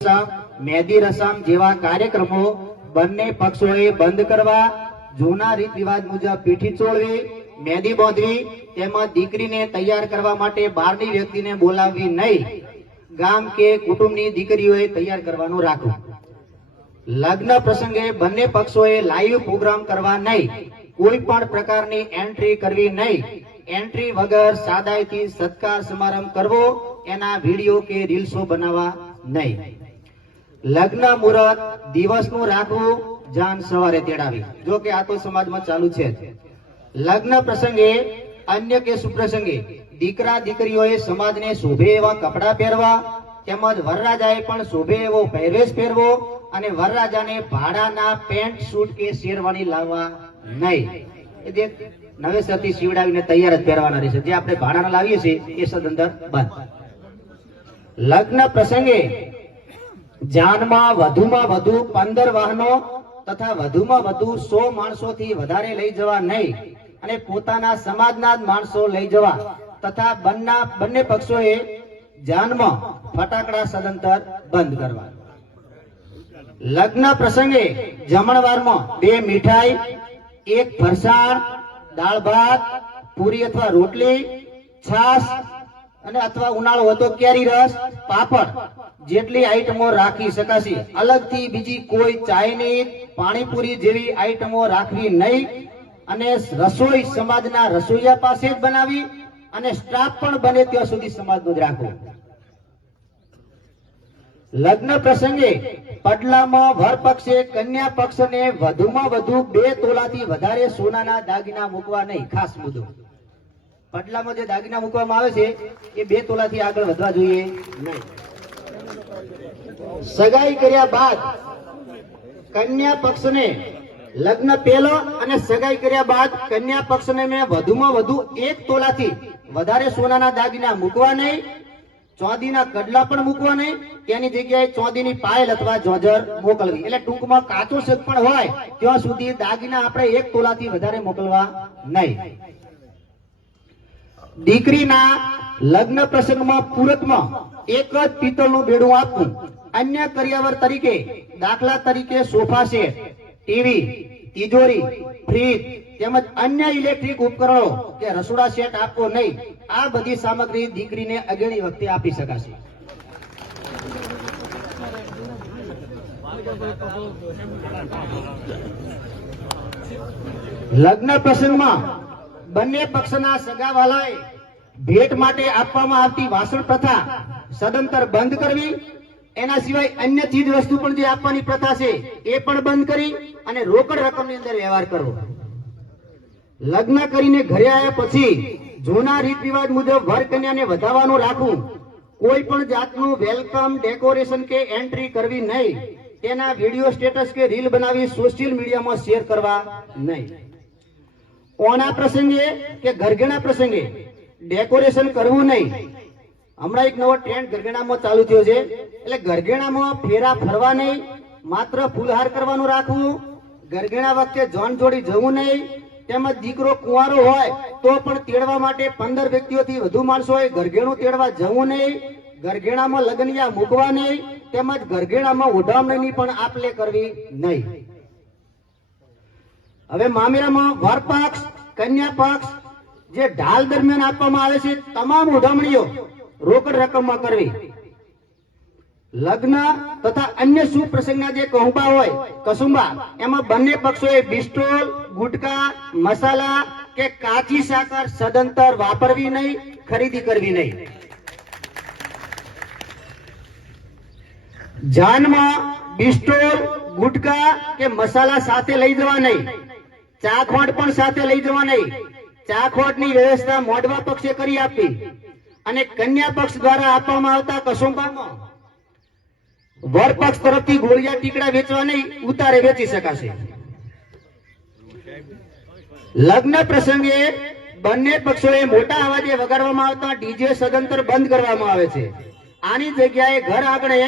મેદી રસમ જેવા કાર્યક્રમો બંને પક્ષોએ બંધ કરવા, જૂના રીત રિવાજ મુજબ પીઠી ચોળવી, મેદી બાંધવી તેમજ દીકરીને તૈયાર કરવા માટે બહારની વ્યક્તિને બોલાવવી નહીં, ગામ કે કુટુંબની દીકરીઓએ તૈયાર કરવાનું રાખવું. લગ્ન પ્રસંગે બંને પક્ષોએ લાઈવ પ્રોગ્રામ કરવા નહીં, કોઈ પણ પ્રકારની એન્ટ્રી કરવી નહીં, એન્ટ્રી વગર સાદાઈથી સત્કાર સમારંભ કરવો, એના વિડીયો કે રીલ્સો બનાવવા નહીં. લગ્ન મુહૂર્ત દિવસનું રાખવું, જાન સવારે તેડાવી. જો કે આ તો સમાજમાં ચાલુ છે. લગ્ન પ્રસંગે અન્ય કે સુપ્રસંગે દીકરા દીકરીઓએ સમાજને શોભે એવા કપડા પહેરવા, તેમજ વરરાજાએ પણ શોભે એવો પહેરવેશ પહેરવો અને વરરાજાને ભાડાના પેન્ટ શૂટ કે શેરવાની લાવવા નહીં. એ જે નવેસરથી સીવડાવીને તૈયાર જ પહેરવાના રહેશે. જે આપણે ભાડાના લાવીએ છીએ એ સદંતર બંધ. લગ્ન પ્રસંગે જાનમાં વધુમાં વધુ 15 વાહનો તથા વધુમાં વધુ 100 માણસોથી વધારે લઈ જવા નહીં અને પોતાના સમાજના જ માણસો લઈ જવા તથા બંને પક્ષોએ જાનમાં ફટાકડા સદંતર બંધ કરવા. લગ્ન પ્રસંગે જમણવારમાં 2 મીઠાઈ, 1 ફરસાણ, દાળ ભાત, પૂરી અથવા રોટલી, છાશ અને અથવા ઉનાળો હતો કેરી રસ, પાપડ જેટલી આઈટમો રાખી શકાશે. અલગથી બીજી કોઈ ચાઇનીઝ, પાણીપુરી જેવી આઈટમો રાખવી નહીં અને રસોઈ સમાજના રસોઈયા પાસે જ બનાવી અને સ્ટાફ પણ બને ત્યાં સુધી સમાજનો જ રાખવો. લગ્ન પ્રસંગે પડલામાં વર પક્ષે કન્યા પક્ષને વધુમાં વધુ 2 તોલાથી વધારે સોનાના દાગીના મૂકવા નહીં. ખાસ મુદ્દો, પડલામાં જે દાગીના મૂકવામાં આવે છે એ 2 તોલાથી આગળ વધવા જોઈએ નહીં. સગાઈ કર્યા બાદ કન્યા પક્ષને લગ્ન પહેલો અને સગાઈ કર્યા બાદ કન્યા પક્ષને મેં વધુમાં વધુ 1 તોલાથી વધારે સોનાના દાગીના મૂકવા નહીં, ચાંદીના કડલા પણ મૂકવા નહીં, તેની જગ્યાએ ચાંદીની પાયલ અથવા જોજર મોકલવી. એટલે ટૂંકમાં કાચો શેક પણ હોય ત્યાં સુધી દાગીના આપણે 1 તોલાથી વધારે મોકલવા નહીં. દીકરીના લગ્ન પ્રસંગમાં પૂરકમાં 1 જ પિત્તળનું બેડું આપવું. અન્ય કરિયાવર તરીકે દાખલા તરીકે સોફા સેટ, ટીવી, તિજોરી, ફ્રીજ તેમજ અન્ય ઇલેક્ટ્રિક ઉપકરણો કે રસોડા સેટ આપવો નહીં. આ બધી સામગ્રી દીકરીને અગેણી વખતે આપી શકાશે. લગ્ન પ્રસંગમાં બંને પક્ષના સગાવાલાએ ભેટ માટે આપવામાં આવતી વાસણ પ્રથા સદંતર બંધ કરવી. એના સિવાય અન્ય ચીજ વસ્તુ પણ જે આપવાની પ્રથા છે એ પણ બંધ કરી અને રોકડ રકમની અંદર વ્યવહાર કરવો. લગ્ન કરીને ઘરે આવ્યા પછી જૂના રીત રિવાજ મુજબ વર કન્યાને વધાવવાનું રાખવું. કોઈ પણ જાતનું વેલકમ, ડેકોરેશન કે એન્ટ્રી કરવી નહીં. તેના વિડીયો, સ્ટેટસ કે રીલ બનાવી સોશિયલ મીડિયામાં શેર કરવા નહીં. ઓણા પ્રસંગે કે ઘરઘેણા પ્રસંગે ડેકોરેશન કરવું નહીં. હમણાં એક નવો ટ્રેન્ડ ઘરઘેણામાં ચાલુ થયો છે. એટલે ઘરઘેણામાં ફેરા ફરવા નહીં, માત્ર ફૂલહાર કરવાનું રાખવું. ઘરઘેણા વખતે જોન જોડી જવું નહીં. તેમજ દીકરો કુંવારો હોય તો પણ તેડવા માટે 15 વ્યક્તિઓથી વધુ માણસો હોય ઘરઘેણું તેડવા જવું નહીં. ઘરઘેણામાં લગનિયા મૂકવા નહીં. તેમજ ઘરઘેણામાં ઓઢામણીની પણ આપલે કરવી નહીં. હવે મામેરામાં વર પક્ષ, કન્યા પક્ષ જે ઢાલ દરમિયાન આપવામાં આવે છે તમામ ઓઢામણીઓ રોકડ રકમમાં કરવી. લગ્ન તથા અન્ય શુભ પ્રસંગના જે કહુંબા હોય, કસુંબા, એમાં બંને પક્ષોએ બિસ્ટોલ, ગુટકા, મસાલા કે કાચી સાકર સદંતર વાપરવી નહીં, ખરીદી કરવી નહીં. જાનમાં બિસ્ટોલ, ગુટકા કે મસાલા સાથે લઈ જવા નહીં. ચાખોટ પણ સાથે લઈ જવા નહીં. ચાખોટની વ્યવસ્થા મોડવા પક્ષે કરી આપવી અને કન્યા પક્ષ દ્વારા આપવામાં આવતા કસુંબામાં વર પક્ષ તરફથી ગોળિયા ટીકડા વેચવા નહીં, ઉતારે વેચી શકાશે. લગ્ન પ્રસંગે બંને પક્ષોએ મોટા અવાજે વગાડવામાં આવતા ડીજે સદંતર બંધ કરવામાં આવે છે. આની જગ્યાએ ઘર આંગણે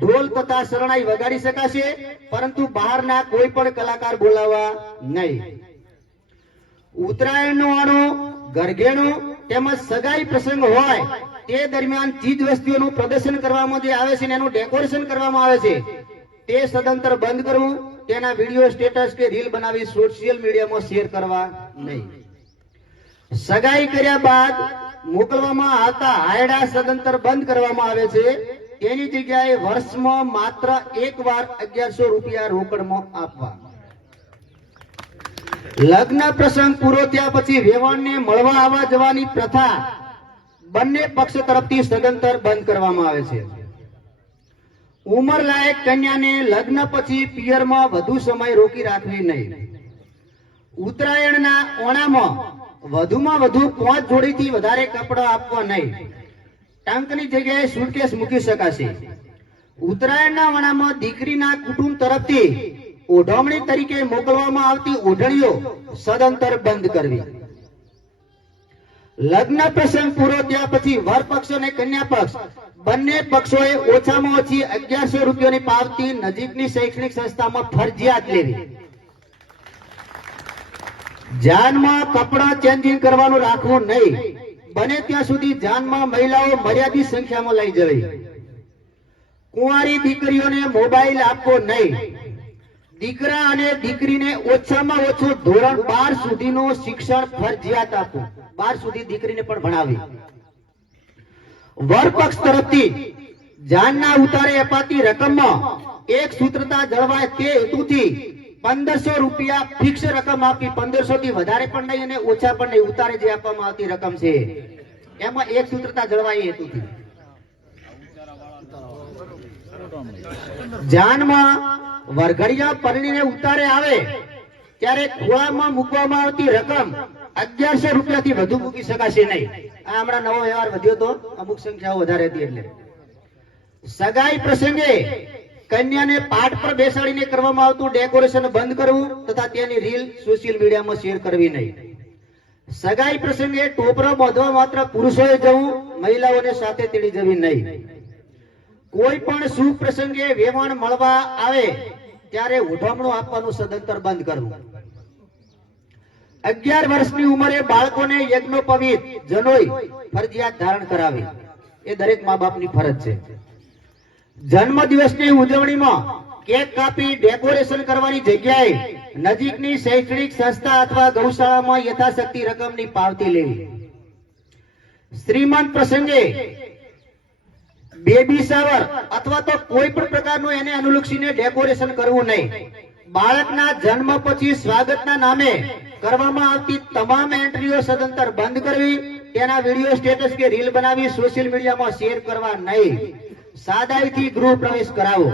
ઢોલ તથા શરણાઈ વગાડી શકાશે, પરંતુ બહારના કોઈ પણ કલાકાર બોલાવવા નહીં. ઉત્તરાયણનું આણું, ઘરઘેણું તેમજ સગાઈ પ્રસંગ હોય તે દરમિયાન ચીજ વસ્તુઓનું પ્રદર્શન કરવામાં જે આવે છે ને એનું ડેકોરેશન કરવામાં આવે છે તે સદંતર બંધ કરવું. તેના વિડીયો, સ્ટેટસ કે રીલ બનાવી સોશિયલ મીડિયામાં શેર કરવા નહીં. સગાઈ કર્યા બાદ મોકલવામાં આવતા હાયડા સદંતર બંધ કરવામાં આવે છે. તેની જગ્યાએ વર્ષમાં માત્ર એકવાર 1100 રૂપિયા રોકડમાં આપવા. લગ્ન પ્રસંગ પૂરો થયા પછી વેવાણને મળવા આવવા જવાની પ્રથા બંને પક્ષ તરફથી સદંતર બંધ કરવામાં આવે છે. ઉંમર લાયક કન્યાને લગ્ન પછી પિયરમાં વધુ સમય રોકી રાખવી નહીં. ઉત્તરાયણના ઓણામાં વધુમાં વધુ 5 જોડીથી વધારે કપડાં આપવા નહીં. ટંકની જગ્યાએ સુટકેસ મૂકી શકાશે. ઉત્તરાયણના ઓણામાં દીકરીના કુટુંબ તરફથી ઓઢવણી તરીકે મોકલવામાં આવતી ઓઢણીઓ સદંતર બંધ કરવી. લગ્ન પ્રસંગ પૂરો થયા પછી વર પક્ષ અને કન્યા પક્ષ બંને પક્ષોએ ઓછામાં ઓછી 1100 રૂપિયાની પાવતી નજીકની શૈક્ષણિક સંસ્થામાં ફરજિયાત લેવી. જાનમાં કપડાં ચેન્જિંગ કરવાનું રાખવું નહીં. બને ત્યાં સુધી જાનમાં મહિલાઓ મર્યાદિત સંખ્યામાં લઈ જવી. કુંવારી દીકરીઓને મોબાઈલ આપવો નહીં. દીકરા અને દીકરીને ઓછામાં ઓછું ધોરણ 12 સુધીનું શિક્ષણ ફરજિયાત આપવું. 12 સુધી દીકરીને પણ ભણાવી. વર પક્ષ તરફથી જાનના ઉતારે અપાતી રકમમાં એક સૂત્રતા જળવાય તે હેતુથી 1500 રૂપિયા ફિક્સ રકમ આપી. 1500 થી વધારે પણ નહીં અને ઓછા પણ નહીં. ઉતારે જે આપવામાં આવતી રકમ છે એમાં એક સૂત્રતા જળવાય હેતુથી. જાનમાં વરઘડિયા પરણીને ઉતારે આવે ત્યારે ખોળામાં મૂકવામાં આવતી રકમ 1100 રૂપિયાથી વધુ મૂકી શકાશે નહીં. આ હમણાં નવો વ્યવહાર વધ્યો તો, અમુક સંખ્યાઓ વધારે હતી એટલે. સગાઈ પ્રસંગે કન્યાને પાઠ પર બેસાડીને કરવામાં આવતું ડેકોરેશન બંધ કરવું તથા તેની રીલ સોશિયલ મીડિયામાં શેર કરવી નહીં. સગાઈ પ્રસંગે ટોપરો બાંધવા માત્ર પુરુષોએ જવું, મહિલાઓને સાથે તેડી જવી નહીં. કોઈ પણ શુભ પ્રસંગે વેવાણ મળવા આવે ત્યારે ઉઠામણું આપવાનું સદંતર બંધ કરવું. 11 વર્ષની ઉંમરે બાળકોને યજ્ઞોપવિત જનોઈ ફરજિયાત ધારણ કરાવી. એ દરેક મા બાપની ફરજ છે. જન્મદિવસની ઉજવણીમાં કેક કાપી ડેકોરેશન કરવાની જગ્યાએ નજીકની શૈક્ષણિક સંસ્થા અથવા ગૌશાળામાં યથાશક્તિ રકમની પાવતી લેવી. શ્રીમંત પ્રસંગે બેબી શાવર અથવા તો કોઈ પણ પ્રકારનું એને અનુલક્ષીને ડેકોરેશન કરવું નહીં. બાળકના જન્મ પછી સ્વાગતના નામે કરવામાં આવતી તમામ એન્ટ્રીઓ સદંતર બંધ કરવી. તેના વિડીયો, સ્ટેટસ કે રીલ બનાવી સોશિયલ મીડિયામાં શેર કરવા નહીં. સાદાઈથી ગૃહ પ્રવેશ કરાવો.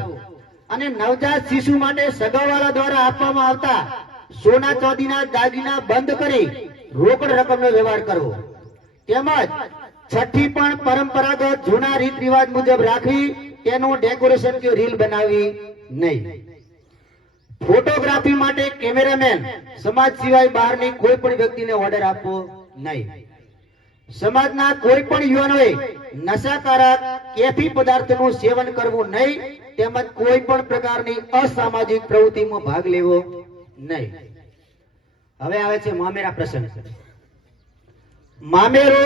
અને નવજાત શિશુ માટે સગાવાળા દ્વારા આપવામાં આવતા સોના ચાંદીના દાગીના બંધ કરી રોકડ રકમનો વ્યવહાર કરવો. તેમજ છઠ્ઠી પણ પરંપરાગત જૂના રીત રિવાજ મુજબ રાખવી. તેનું ડેકોરેશન કે રીલ બનાવવી નહીં. ફોટોગ્રાફી માટે કેમેરામેન સમાજ સિવાય બહારની કોઈ પણ વ્યક્તિને ઓર્ડર આપવો નહીં. સમાજના કોઈ પણ યુવાનોએ નશાકારક કેફી પદાર્થનું સેવન કરવું નહીં. તેમજ કોઈ પણ પ્રકારની અસામાજિક પ્રવૃત્તિમાં ભાગ લેવો નહીં. હવે આવે છે મામેરા પ્રસંગ. મામેરો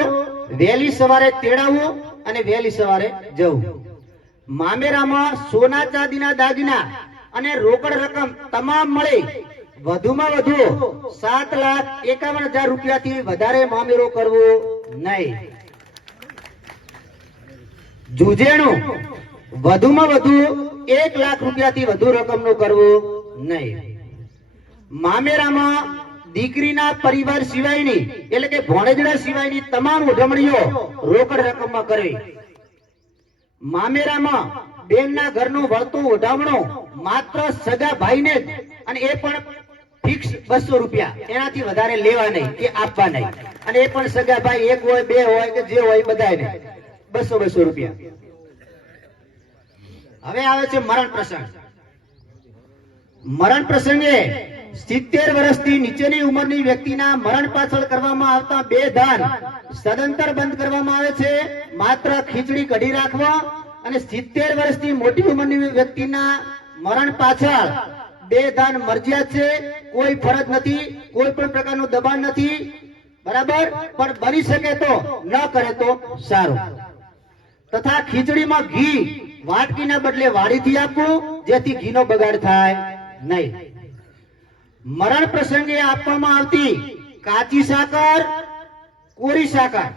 વહેલી સવારે તેડાવવું અને વહેલી સવારે જવું. મામેરામાં સોના ચાંદીના દાગીના અને રોકડ રકમ તમામ મળી વધુમાં વધુ 7,51,000 રૂપિયાથી વધારે મામેરો કરવો નહીં. જુજેણું વધુમાં વધુ 1 લાખ રૂપિયાથી વધુ રકમનું કરવું નહીં. મામેરામાં દીકરીના પરિવાર સિવાયની એટલે કે ભોણેજડા સિવાયની તમામ ઉજવણીઓ રોકડ રકમમાં કરવી. મામેરામાં બેનના ઘરનું વળતું ઉઠામણું માત્ર સગા ભાઈને જ, અને એ પણ ફિક્સ 200 રૂપિયા. એનાથી વધારે લેવા નહીં કે આપવા નહીં. અને એ પણ સગા ભાઈ 1 હોય 2 હોય કે જે હોય બધાને 200 રૂપિયા. હવે આવે છે મરણ પ્રસંગ. મરણ પ્રસંગે 70 વર્ષથી નીચેની ઉંમરની વ્યક્તિના મરણ પાછળ કરવામાં આવતા 2 દાન સદંતર બંધ કરવામાં આવે છે. માત્ર ખીચડી કઢી રાખવા. અને 70 વર્ષથી મોટી ઉંમરની વ્યક્તિના મરણ પાછળ 2 દાન મરજિયાત છે. કોઈ ફરજ નથી, કોઈ પણ પ્રકારનું દબાણ નથી. બરાબર, પણ બની શકે તો ન કરે તો સારું. તથા ખીચડીમાં ઘી વાટકીના બદલે વાડીથી આપવું, જેથી ઘીનો બગાડ થાય નહીં. મરણ પ્રસંગે આપવામાં આવતી કાચી સાકર, કોરી સાકર,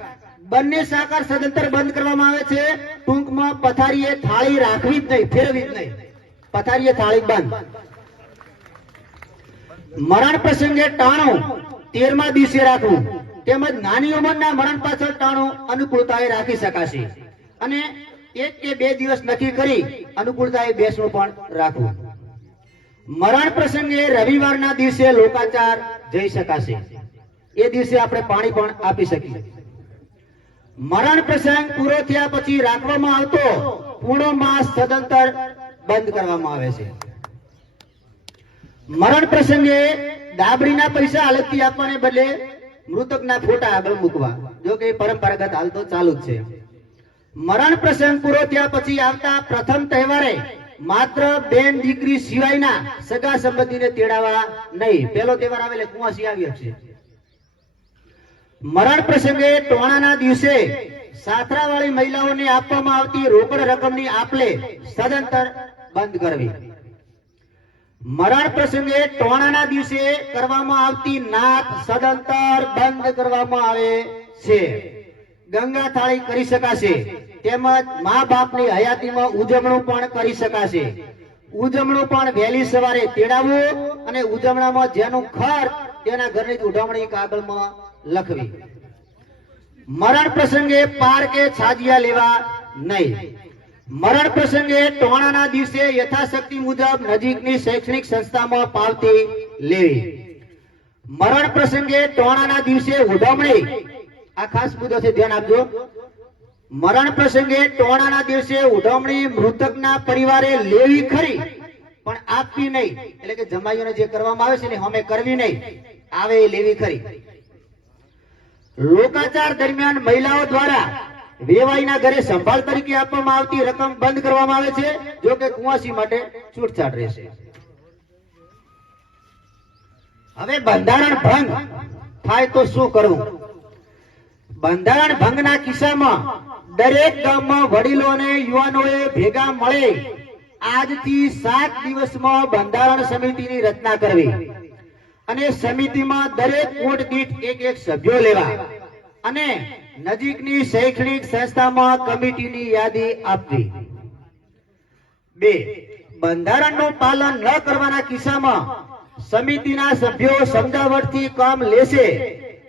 બંને સાકર સદંતર બંધ કરવામાં આવે છે. ટૂંકમાં પથારીએ થાળી રાખવી જ નહીં, ફેરવી જ નહીં. પથારીએ થાળી બંધ. મરણ પ્રસંગે ટાણું 13મા દિવસે રાખવું, તેમજ નાની ઉંમરના મરણ પાછળ ટાણું અનુકૂળતાએ રાખી શકાશે, અને 1 કે 2 દિવસ નક્કી કરી અનુકૂળતાએ બેસણું પણ રાખવું. મરણ પ્રસંગે રવિવારના દિવસે લોકાચાર જઈ શકાશે, એ દિવસે આપણે પાણી પણ આપી શકીએ. મરણ પ્રસંગ પૂરો થયા પછી રાખવામાં આવતો પૂર્ણ માસ સદંતર બંધ કરવામાં આવે છે. મરણ પ્રસંગે ડાબરીના પૈસા અલગથી આપવાને બદલે મૃતકના ફોટા આગળ મૂકવા, જો કે પરંપરાગત હાલ તો ચાલુ જ છે. મરણ પ્રસંગ પૂરો થયા પછી આવતા પ્રથમ તહેવારે માત્ર બેન દીકરી સિવાયના સગા સંબંધીને તેડાવા નહીં. પહેલો તહેવાર આવે એટલે કુંવાસી આવી છે. મરણ પ્રસંગે ટોણાના દિવસે સાથરાવાળી મહિલાઓને આપવામાં આવતી રોકડ રકમની આપલે સદંતર બંધ કરવી. મરણ પ્રસંગે ટોણાના દિવસે કરવામાં આવતી નાત સદંતર બંધ કરવામાં આવે છે. ગંગા થાળી કરી શકાશે, તેમજ મા બાપની હયાતીમાં ઉજવણું પણ કરી શકાશે. ઉજવણું પણ વહેલી સવારે તેડાવવું, અને ઉજવણામાં જેનું ખર્ચ તેના ઘરની જ ઉજવણી કાગળમાં લખવી. મરણ પ્રસંગે પાર કે છાજિયા લેવા નહીં. મરણ પ્રસંગે ટોણાના દિવસે યથાશક્તિ મુજબ નજીકની શૈક્ષણિક સંસ્થામાં પાવતી લેવી. મરણ પ્રસંગે ટોણાના દિવસે ઉજવણી, આ ખાસ મુદ્દો છે, ધ્યાન આપજો. મરણ પ્રસંગે ટોણાના દિવસે ઉજવણી મૃતકના પરિવારે લેવી ખરી, પણ આપવી નહીં. એટલે કે જમાઈઓને જે કરવામાં આવે છે ને અમે કરવી નહીં, આવે એ લેવી ખરી. લોકાચાર દરમિયાન મહિલાઓ દ્વારા વેવાઈના ઘરે સંભાળ તરીકે આપવામાં આવતી રકમ બંધ કરવામાં આવે છે, જો કે કુંવાસી માટે છૂટછાટ રહેશે. હવે બંધારણ ભંગ થાય તો શું કરવું? બંધારણ ભંગના કિસ્સામાં દરેક ગામમાં વડીલો અને યુવાનોએ ભેગા મળે આજથી 7 દિવસમાં બંધારણ સમિતિની રચના કરવી, અને સમિતિમાં દરેક વોર્ડ દીઠ એક સભ્યો લેવા, અને નજીકની શૈક્ષણિક સંસ્થામાં કમિટીની યાદી આપવી. 2. બંધારણનું પાલન ન કરવાના કિસ્સામાં સમિતિના સભ્યો સમજાવટથી કામ લેશે,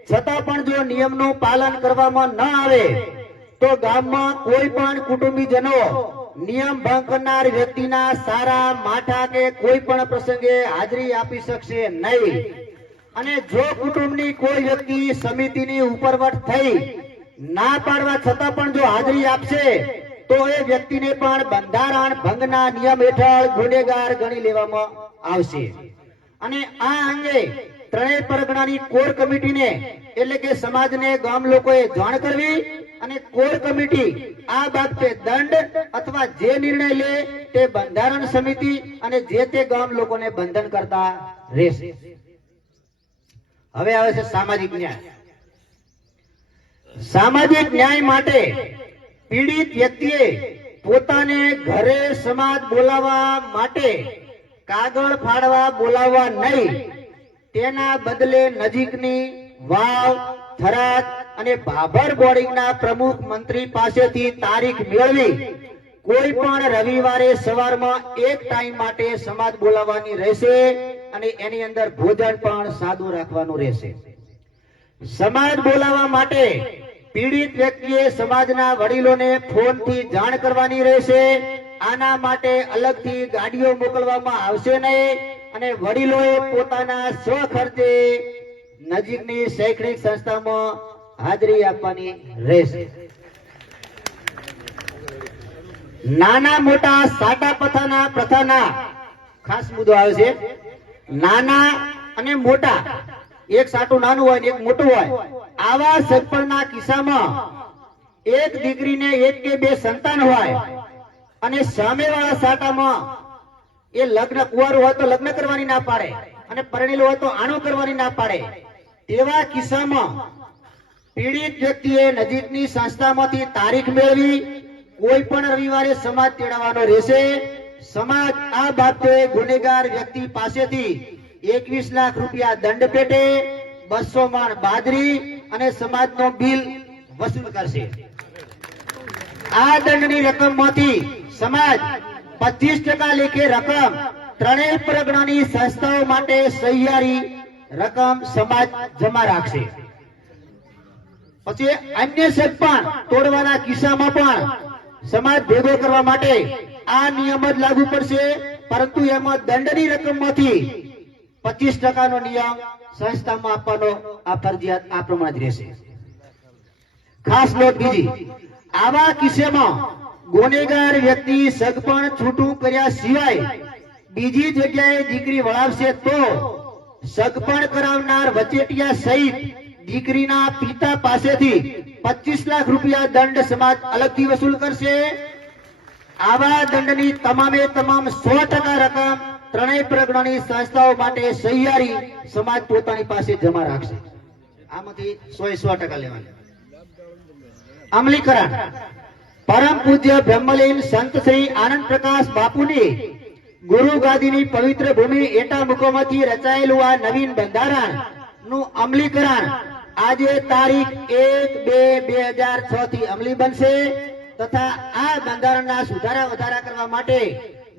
છતાં પણ જો નિયમનું પાલન કરવામાં ન આવે તો ગામમાં કોઈ પણ કુટુંબીજનો નિયમ ભંગ કરનાર વ્યક્તિના સારા માઠા કે કોઈ પણ પ્રસંગે હાજરી આપી શકશે નહીં. અને જો કુટુંબની કોઈ વ્યક્તિ સમિતિની ઉપરવટ થઈ ના પાડવા છતાં પણ જો હાજરી આપશે તો એ વ્યક્તિને પણ બંધારણ ભંગના નિયમ હેઠળ ગુનેગાર ગણી લેવામાં આવશે. અને આ અંગે ત્રણેય પરગણાની કોર કમિટીને, એટલે કે સમાજને, ગામ લોકોએ જાણ કરવી, અને કોર કમિટી આ બાબતે દંડ અથવા જે નિર્ણય લે તે બંધારણ સમિતિ અને જે તે ગામ લોકોને બંધન કરતા રહેશે. હવે આવે છે સામાજિક ન્યાય. સામાજિક ન્યાય માટે પીડિત વ્યક્તિએ પોતાને ઘરે સમાજ બોલાવવા માટે કાગળ ફાડવા બોલાવવા નહીં, તેના બદલે નજીકની વાવ, થરાદ અને ભાભર બોર્ડિંગના પ્રમુખ મંત્રી પાસેથી તારીખ મેળવી કોઈ પણ રવિવારે સવારમાં એક ટાઈમ માટે સમાજ બોલાવવાની રહેશે, અને એની અંદર ભોજન પણ સાદું રાખવાનું રહેશે. સમાજ બોલાવવા માટે પીડિત વ્યક્તિએ સમાજના વડીલોને ફોનથી જાણ કરવાની રહેશે. આના માટે અલગથી ગાડીઓ મોકલવામાં આવશે નહીં, અને વડીલોએ પોતાના સ્વખર્ચે નજીકની શૈક્ષણિક સંસ્થામાં હાજરી આપવાની રહેશે. નાના મોટા સાટા પ્રથાના ખાસ મુદ્દો આવે છે. નાના અને મોટા, એક સાટું નાનું હોય ને એક મોટું હોય, આવા સગપણના કિસ્સામાં એક દીકરીને 1 કે 2 સંતાન હોય અને સામેવાળા સાટામાં એ લગ્ન કુંવારું હોય તો લગ્ન કરવાની ના પાડે, અને પરણેલું હોય તો આણું કરવાની ના પાડે, તેવા કિસ્સામાં પીડિત વ્યક્તિએ નજીકની સંસ્થામાંથી તારીખ મેળવી કોઈ પણ રવિવારે સમાજ તેડાવવાનો રહેશે. સમાજ આ બાબતે ગુનેગાર વ્યક્તિ પાસેથી 21 લાખ રૂપિયા દંડ પેટે 200 મણ બાજરી અને સમાજનો બિલ વસૂલ કરશે. આ દંડની રકમમાંથી સમાજ 25% લેખે રકમ ત્રણેય પરગણાની સંસ્થાઓ માટે સહિયારી રકમ સમાજ જમા રાખશે. પછી અન્ય સગપણ તોડવાના કિસ્સામાં પણ સમાજ ભેગો કરવા માટે આ નિયમ જ લાગુ પડશે, પરંતુ એમાં દંડની રકમમાંથી 25% નો નિયમ સંસ્થામાં આપવાનો આ ફરજિયાત આ પ્રમાણે જ રહેશે. ખાસ નોંધ બીજી, આવા કિસ્સામાં ગુનેગાર વ્યક્તિ સગપણ છૂટું કર્યા સિવાય બીજી જગ્યાએ દીકરી વળાવશે તો સગપણ કરાવનાર વચેટિયા સહિત દીકરીના પિતા પાસેથી 25 લાખ રૂપિયા દંડ સમાજ અલગથી વસૂલ કરશે. આવા દંડની તમામે તમામ 100% રકમ ત્રણેય પરગણાની સંસ્થાઓ માટે સહિયારી સમાજ પોતાની પાસે જમા રાખશે. આમાંથી 100% લેવાના. અમલીકરણ. પરમ પૂજ્ય બ્રહ્મલીન સંત શ્રી આનંદ પ્રકાશ બાપુની ગુરુ ગાદીની પવિત્ર ભૂમિ એટા મુકોમાંથી રચાયેલું આ નવીન બંધારણ નું અમલીકરણ આજે તારીખ 1/2/2006 થી અમલી બનશે તથા આ બંધારણના સુધારા વધારા કરવા માટે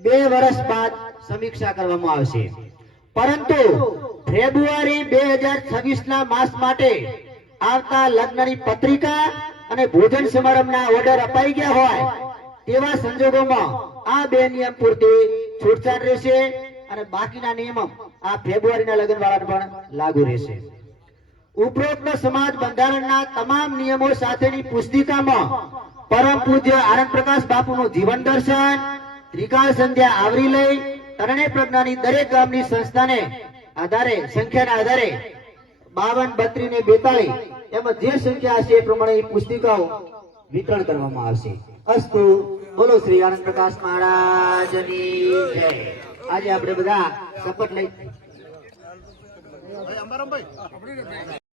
2 વર્ષ બાદ સમીક્ષા કરવામાં આવશે. પરંતુ ફેબ્રુઆરી 2026 ના માસ માટે આવતા લગ્નની પત્રિકા અને ભોજન સમારંભના ઓર્ડર અપાઈ ગયા હોય તેવા સંજોગોમાં આ 2 નિયમ પૂરતી છૂટછાટ રહેશે અને બાકીના નિયમો આ ફેબ્રુઆરીના લગ્ન વાળાને પણ લાગુ રહેશે. ઉપરોક્ત સમાજ બંધારણના તમામ નિયમો સાથેની પુસ્તિકામાં પરમ પૂજ્ય આનંદ પ્રકાશ બાપુનું જીવન દર્શન, ત્રિકાળ સંધ્યા આવરી લઈ ત્રણેય પ્રજ્ઞાની દરેક ગામની સંસ્થાને આધારે સંખ્યાના આધારે 52, 32 ને 42 એમાં જે સંખ્યા હશે એ પ્રમાણે પુસ્તિકાઓ વિતરણ કરવામાં આવશે. અસ્તુ. બોલો શ્રી આનંદ પ્રકાશ મહારાજની જય. આજે આપણે બધા શપથ લઈ